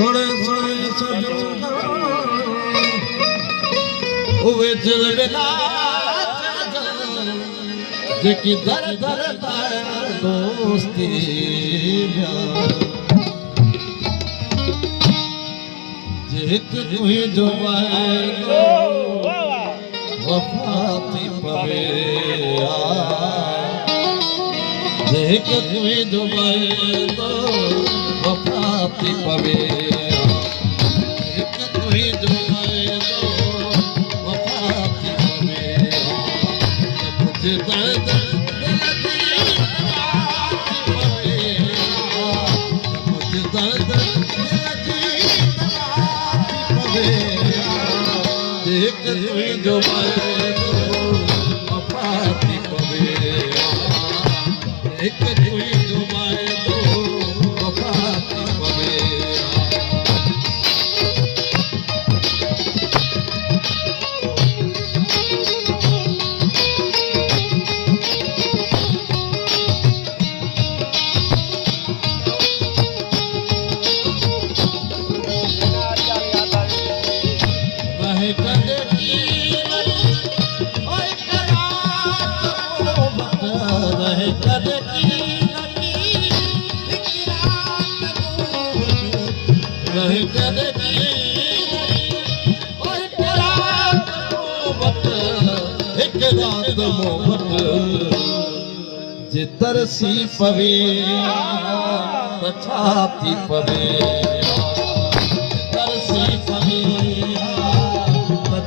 थोड़े थोड़े उवे दिल बिना जेकी दर दर दोस्ती जेक तुही जो वफा थी पवे जेक तुही जो वफा थी पवे जेक तुही जो वफा थी पवे कुछ दर्द जो वफा थी पवे एक तुई जो वफा थी पवे जे तरसी पवे छाती पवे तरसी पवे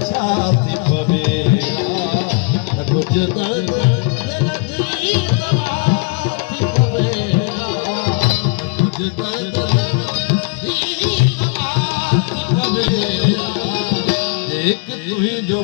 छाती पवे कुछ दर्द कुछ दर्द एक तुही जो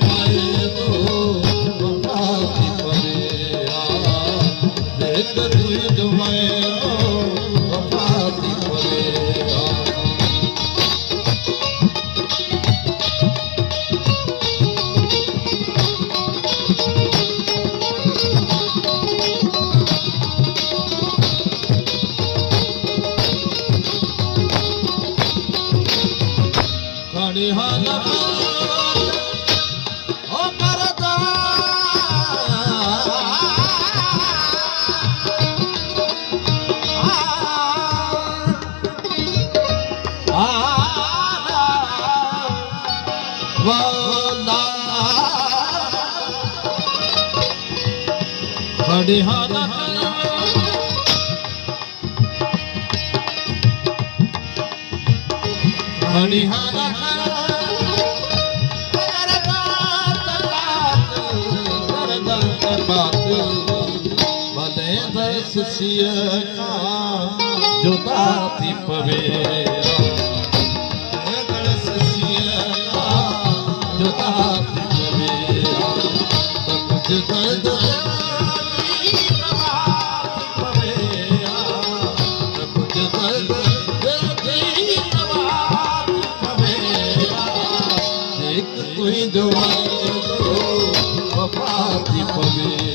जुदा थी पवे जुदा थी पवे कुछ दर्द कुछ दर्द एक तुही जो वफा थी पवे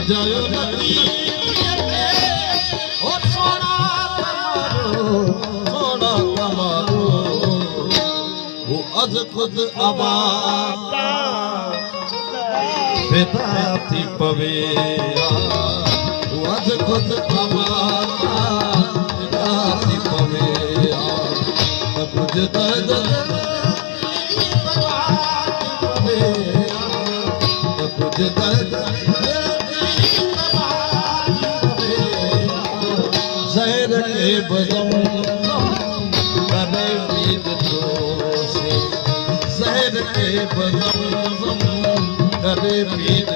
अजायो नदी ओ सोना कमारो वो अज खुद आबाद फिदा थी पवे वो अज खुद आबाद फिदा थी पवे कुछ दर्द कुछ दर्द जहर के बदम करे पीत तो से जहर के बदम करे पीत